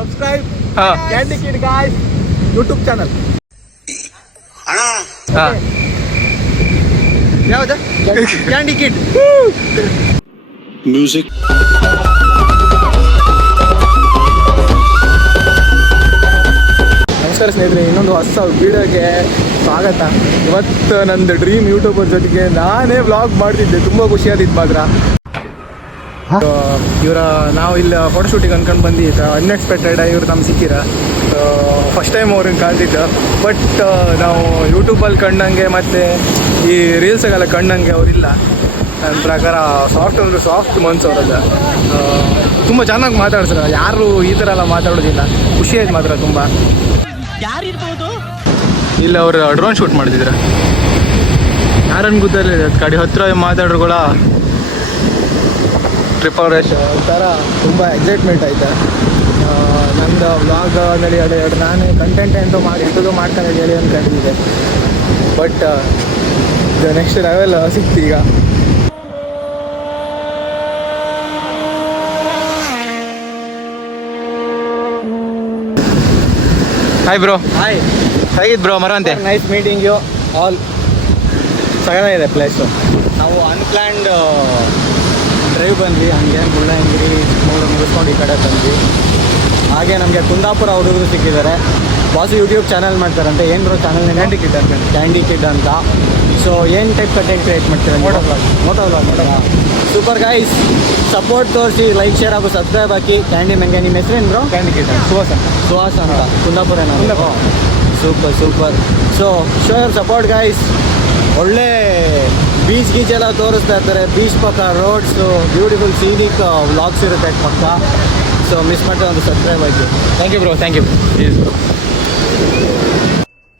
Subscribe candy kid guys YouTube channel. ಯಾವ್ದು candy kid music. ನಮಸ್ಕಾರ ಸ್ನೇಹಿತರೆ, ಇನ್ನೊಂದು ಹೊಸ ವಿಡಿಯೋಗೆ ಸ್ವಾಗತ. ಇವತ್ತು ನಂದು ಡ್ರೀಮ್ ಯೂಟ್ಯೂಬರ್ ಜೊತೆಗೆ ನಾನೇ ವ್ಲಾಗ್ ಮಾಡ್ತಿದ್ದೆ. ತುಂಬ ಖುಷಿಯಾದಿದ್ದು ಮಾತ್ರ. ನಾವು ಇಲ್ಲಿ ಫೋಟೋಶೂಟಿಗೆ ಅನ್ಕೊಂಡು ಬಂದಿದ್ದ ಅನ್ಎಕ್ಸ್ಪೆಕ್ಟೆಡ್ ಇವ್ರು ನಮ್ಗೆ ಸಿಕ್ಕಿರ. ಫಸ್ಟ್ ಟೈಮ್ ಅವ್ರನ್ನ ಕಾಣ್ತಿದ್ದ. ಬಟ್ ನಾವು ಯೂಟ್ಯೂಬಲ್ಲಿ ಕಂಡಂಗೆ ಮತ್ತು ಈ ರೀಲ್ಸಾಗೆಲ್ಲ ಕಂಡಂಗೆ ಅವರಿಲ್ಲ. ನನ್ನ ಪ್ರಕಾರ ಸಾಫ್ಟ್ ಅಂದರೆ ಸಾಫ್ಟ್ ಮನ್ಸು ಅವರಲ್ಲ. ತುಂಬ ಚೆನ್ನಾಗಿ ಮಾತಾಡ್ತಾರೆ. ಯಾರು ಈ ಥರ ಎಲ್ಲ ಮಾತಾಡೋದಿಲ್ಲ. ಖುಷಿ ಆಯ್ತು ಮಾತ್ರ ತುಂಬ. ಯಾರಿರ್ಬೋದು ಇಲ್ಲ ಅವರು ಡ್ರೋನ್ ಶೂಟ್ ಮಾಡ್ತಿದ್ರು. ಯಾರನ್ನು ಗೊತ್ತಿರಲಿಲ್ಲ. ಕಡೆ ಹತ್ತಿರ ಮಾತಾಡ್ರುಗಳ ಟ್ರಿಪಲ್ ರೇಷ್ ಒಂಥರ ತುಂಬ ಎಕ್ಸೈಟ್ಮೆಂಟ್ ಆಯ್ತು. ನಂದು ವ್ಲಾಗ್ ಹೇಳಿ ನಾನೇ ಕಂಟೆಂಟ್ ಎಂಟು ಮಾಡ್ಕೊಂಡು ಹೇಳಿ ಅಂದ್ಕೊಂಡಿದ್ದೆ. ಬಟ್ ನೆಕ್ಸ್ಟ್ ಲೆವೆಲ್ ಸಿಕ್ತು ಈಗ. Hi bro. ಹಾಯ್, ಹೇಗಿತ್ತು ಬ್ರೋ ಮರಂತೆ? Nice meeting you all. ಸಗನಾಗಿದೆ ಪ್ಲೇಸು. ನಾವು ಅನ್ಪ್ಲ್ಯಾಂಡ್ ಡ್ರೈವ್ ಬಂದ್ವಿ. ಹಂಗೆ ಮುಳ್ಳಯ್ಯನಗಿರಿ ಮುಗಿಸ್ಕೊಂಡು ಈ ಕಡೆ ಬಂದ್ವಿ. ಹಾಗೆ ನಮಗೆ ಕುಂದಾಪುರ ಹುಡುಗರು ಸಿಕ್ಕಿದ್ದಾರೆ. ಬಾಸು ಯೂಟ್ಯೂಬ್ ಚಾನಲ್ ಮಾಡ್ತಾರಂತೆ. ಏನು ಬ್ರೋ ಚಾನಲ್? ಕ್ಯಾಂಡಿ ಕಿಡ್ ಅಂತ. ಸೊ ಏನು ಟೈಪ್ ಕಂಟೆಂಟ್ ಕ್ರಿಯೇಟ್ ಮಾಡ್ತೀರಾ? Moto vlog. Super guys, support ತೋರಿಸಿ, ಲೈಕ್ ಶೇರ್ ಹಾಗೂ ಸಬ್ಸ್ಕ್ರೈಬ್ ಹಾಕಿ. ಕ್ಯಾಂಡಿ ಮಂಗೆ. ನಿಮ್ಮ ಹೆಸರೇನು ಬ್ರೋ? ಕ್ಯಾಂಡಿ ಕಿಡ್ ಸುಹಾಸ್ ಅಂತ. Kundapura. Super. So show your support guys. ಒಳ್ಳೆ ಬೀಚ್ ಎಲ್ಲ ತೋರಿಸ್ತಾ ಇರ್ತಾರೆ. ಬೀಚ್ ಪಕ್ಕ ರೋಡ್ಸು, ಬ್ಯೂಟಿಫುಲ್ ಸೀನಿಕ್ ವ್ಲಾಗ್ಸ್ ಇರುತ್ತೆ ಪಕ್ಕ. ಸೊ ಮಿಸ್ ಮಾಡ್ತಾ ಒಂದು ಸಬ್ಸ್ಕ್ರೈಬ್ ಆಯಿತು. Thank you bro. Thank you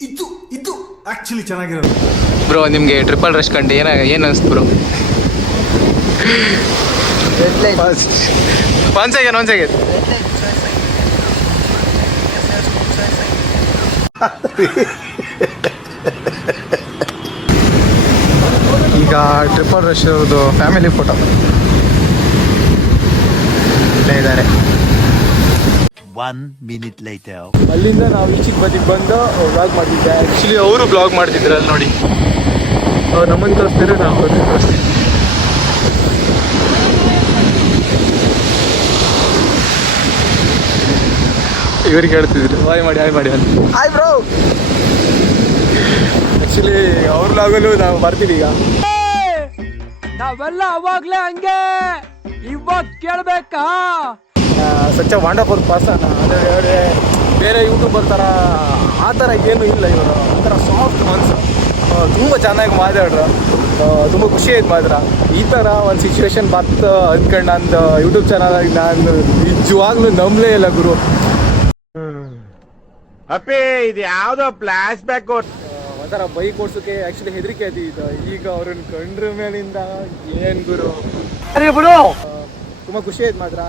ಇದು ಆ್ಯಕ್ಚುಲಿ ಚೆನ್ನಾಗಿರೋದು ಬ್ರೋ. ನಿಮಗೆ ಟ್ರಿಪಲ್ ರಶ್ ಕಂಡು ಏನು ಅನಿಸ್ತು ಬ್ರೋ? ಒನ್ ಸೆಕೆಂಡ್ ಈಗ ಟ್ರಿಪಲ್ ರಶ್ ಅವ್ರದ್ದು ಫ್ಯಾಮಿಲಿ ಫೋಟೋ ಇಲ್ಲೇ ಇದ್ದಾರೆ. 1 minute later. ಅಲ್ಲಿಂದ ನಾವು ಈಚಿನ ಬದಿಗೆ ಬಂದು ವ್ಲಾಗ್ ಮಾಡ್ತಿದ್ದೆ. ಆ್ಯಕ್ಚುಲಿ ಅವರು ಬ್ಲಾಗ್ ಮಾಡ್ತಿದ್ರು. ಅಲ್ಲಿ ನೋಡಿ, ಅವ್ರು ನಮ್ಮನ್ನು ತೋರಿಸ್ತಾರೆ, ನಾವು ಅವ್ರನ್ನ ತೋರಿಸ್ತೀವಿ. ಇವ್ರಿಗೆ ಹೇಳ್ತಿದ್ರು ಹಾಯ್ ಮಾಡಿ ಅಂತ. Hi bro. ಆ್ಯಕ್ಚುಲಿ ಅವ್ರ ವ್ಲಾಗಲ್ಲೂ ನಾವು ಬರ್ತೀವಿ ಈಗ. ನಾವೆಲ್ಲ ಅವಾಗ್ಲೇ ಹಂಗೆ, ಇವಾಗ ಕೇಳ್ಬೇಕಾ? Such wonderful person. ಅಂದರೆ ಬೇರೆ ಯೂಟ್ಯೂಬರ್ ಥರ ಆ ಥರ ಏನೂ ಇಲ್ಲ. ಇವರು ಒಂಥರ ಸಾಫ್ಟ್ ಮನ್ಸು. ತುಂಬ ಚೆನ್ನಾಗಿ ಮಾತಾಡ್ರು. ತುಂಬ ಖುಷಿ ಆಯ್ತು ಮಾತ್ರ. ಈ ಥರ ಒಂದು ಸಿಚುವೇಶನ್ ಬರ್ತ ಅಂದ್ಕೊಂಡು ನಂದು ಯೂಟ್ಯೂಬ್ ಚಾನಲಾಗಿ ನಾನು ನಿಜವಾಗ್ಲೂ ನಂಬಲೇ ಇಲ್ಲ ಗುರು. ಅಪ್ಪೇ ಇದು ಯಾವುದೋ ಫ್ಲಾಶ್ ಬ್ಯಾಕ್. ಒಂಥರ ಬೈಕ್ ಓಡಿಸೋಕೆ ಆ್ಯಕ್ಚುಲಿ ಹೆದರಿಕೆ ಆಯ್ತಿದ್ದು. ಈಗ ಅವ್ರನ್ನ ಕಂಡ್ರ ಮೇಲಿಂದ ಏನು ಗುರು ತುಂಬ ಖುಷಿ ಆಯ್ತು ಮಾತ್ರ.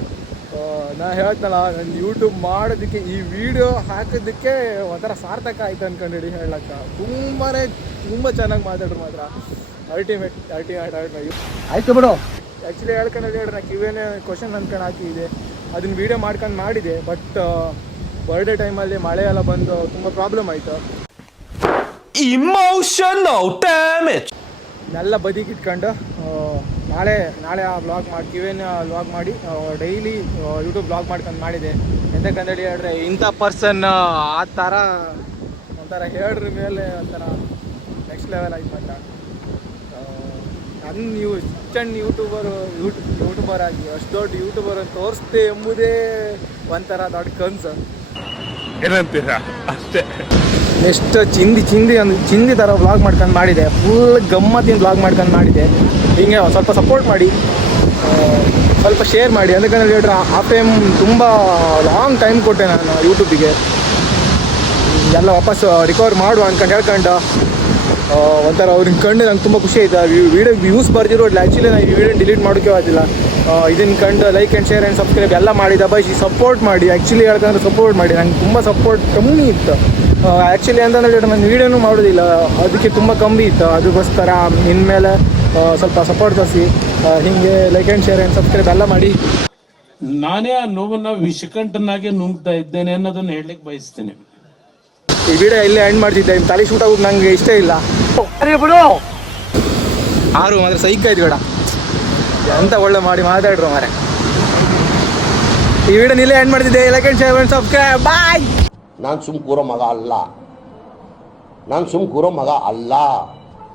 ನಾ ಹೇಳ್ತಲ್ಲ, ನನ್ನ ಯೂಟ್ಯೂಬ್ ಮಾಡೋದಕ್ಕೆ, ಈ ವಿಡಿಯೋ ಹಾಕೋದಕ್ಕೆ ಒಂಥರ ಸಾರ್ಥಕ ಆಯ್ತು ಅನ್ಕೊಂಡು ಹೇಳಕ್ಕ. ತುಂಬ ಚೆನ್ನಾಗಿ ಮಾತಾಡ್ರು ಮಾತ್ರ. ಅಲ್ಟಿಮೇಟ್ ಆಯ್ತು ಬಿಡು. ಆ್ಯಕ್ಚುಲಿ ಹೇಳ್ಕೊಂಡು ಹೇಳ್ರಿ, ನಾ ಕಿವೇನೇ ಕ್ವಶನ್ ಅಂದ್ಕೊಂಡು ಹಾಕಿದೆ. ಅದನ್ನ ವೀಡಿಯೋ ಮಾಡ್ಕೊಂಡು ಮಾಡಿದೆ. ಬಟ್ ಬರ್ಡೇ ಟೈಮಲ್ಲಿ ಮಳೆ ಎಲ್ಲ ಬಂದು ತುಂಬ ಪ್ರಾಬ್ಲಮ್ ಆಯಿತು. ಇಮೋಷನಲ್ ಡ್ಯಾಮೇಜ್ ಎಲ್ಲ ಬದಿಗಿಟ್ಕೊಂಡು ನಾಳೆ ಆ ವ್ಲಾಗ್ ಮಾಡಿ, ಕಿವೇನ ವ್ಲಾಗ್ ಮಾಡಿ ಡೈಲಿ ಯೂಟ್ಯೂಬ್ ವ್ಲಾಗ್ ಮಾಡ್ಕೊಂಡು ಮಾಡಿದೆ. ಎಂತಕ್ಕಂದೇಳಿ ಹೇಳ್ರೆ, ಇಂಥ ಪರ್ಸನ್ ಆ ಥರ ಒಂಥರ ಹೇಳ್ರ ಮೇಲೆ ಒಂಥರ ನೆಕ್ಸ್ಟ್ ಲೆವೆಲ್ ಆಯ್ತು ಮಾತ್ರ. ನನ್ನ ಸಣ್ಣ ಯೂಟ್ಯೂಬರ್ ಆಗಿ ಅಷ್ಟು ದೊಡ್ಡ ಯೂಟ್ಯೂಬರ್ ಅಂತ ತೋರಿಸ್ತೆ ಎಂಬುದೇ ಒಂಥರ ದೊಡ್ಡ ಕನಸು. ಏನಂತೀರಾ? ಅಷ್ಟೇ. ನೆಕ್ಸ್ಟ್ ಚಿಂದಿ ಥರ ವ್ಲಾಗ್ ಮಾಡ್ಕೊಂಡು ಮಾಡಿದೆ. ಫುಲ್ ಗಮ್ಮತ್ತಿನ ವ್ಲಾಗ್ ಮಾಡ್ಕೊಂಡು ಮಾಡಿದೆ. ಹಿಂಗೆ ಸ್ವಲ್ಪ ಸಪೋರ್ಟ್ ಮಾಡಿ, ಸ್ವಲ್ಪ ಶೇರ್ ಮಾಡಿ. ಅದಕ್ಕೆ ಹೇಳ್ರೆ ಆ ಟೈಮ್ ತುಂಬ ಲಾಂಗ್ ಟೈಮ್ ಕೊಟ್ಟೆ ನಾನು ಯೂಟ್ಯೂಬಿಗೆ. ಎಲ್ಲ ವಾಪಸ್ ರಿಕವರ್ ಮಾಡುವ ಅಂದ್ಕೊಂಡು ಹೇಳ್ಕೊಂಡು ಒಂಥರ ಅವ್ರನ್ನ ಕಂಡು ನಂಗೆ ತುಂಬ ಖುಷಿ ಆಯ್ತು. Video views ಬರ್ದಿರೋಲ್ಲ. ಆ್ಯಕ್ಚುಲಿ ನಾನು ಈ ವಿಡಿಯೋ ಡಿಲೀಟ್ ಮಾಡೋಕ್ಕೆ ಆಗಿಲ್ಲ. ಇದನ್ನು ಕಂಡು like and share and subscribe ಎಲ್ಲ ಮಾಡಿದ. ಸಪೋರ್ಟ್ ಮಾಡಿ. ಆ್ಯಕ್ಚುಲಿ ಹೇಳ್ಕೊಂಡ್ರೆ ಸಪೋರ್ಟ್ ಮಾಡಿ. ನಂಗೆ ತುಂಬ ಸಪೋರ್ಟ್ ಕಮ್ಮಿ ಇತ್ತು. ಆ್ಯಕ್ಚುಲಿ ಅಂತಂದರೆ ನಾನು ವೀಡಿಯೋನೂ ಮಾಡೋದಿಲ್ಲ, ಅದಕ್ಕೆ ತುಂಬ ಕಮ್ಮಿ ಇತ್ತು. ಅದಕ್ಕೋಸ್ಕರ ಇನ್ಮೇಲೆ ಸ್ವಲ್ಪ ಸಪೋರ್ಟ್ ತೋರಿಸಿ. ಹೀಗೆ like and share and subscribe ಎಲ್ಲ ಮಾಡಿ. ನಾನೇ ಆ ನೋವನ್ನ ವಿಷಕಂಠನಾಗೆ ನುಂಗ್ತಾ ಇದ್ದೇನೆ ಅನ್ನೋದನ್ನ ಹೇಳಲಿಕ್ಕೆ ಬಯಸ್ತೇನೆ. ಈ ವಿಡಿಯೋ ಇಲ್ಲೇ ಎಂಡ್ ಮಾಡ್ತಿದ್ದೆ. ತಲೆ ಶೂಟ್ ಆಗೋದು ನಂಗೆ ಇಷ್ಟ ಇಲ್ಲ. ಆರು ಮಾತ್ರ ಸೈಕ್ ಆಯ್ತು ಬೇಡ ಎಂತ ಒಳ್ಳೆ ಮಾಡಿ ಮಾತಾಡ್ರು ಮಾರೆ. ಈ ವಿಡಿಯೋ ಇಲ್ಲೇ ಎಂಡ್ ಮಾಡ್ತಿದ್ದೆ. Like and share and subscribe. Bye. ನಾನು ಸುಮ್ ಕೂರೋ ಮಗ ಅಲ್ಲ.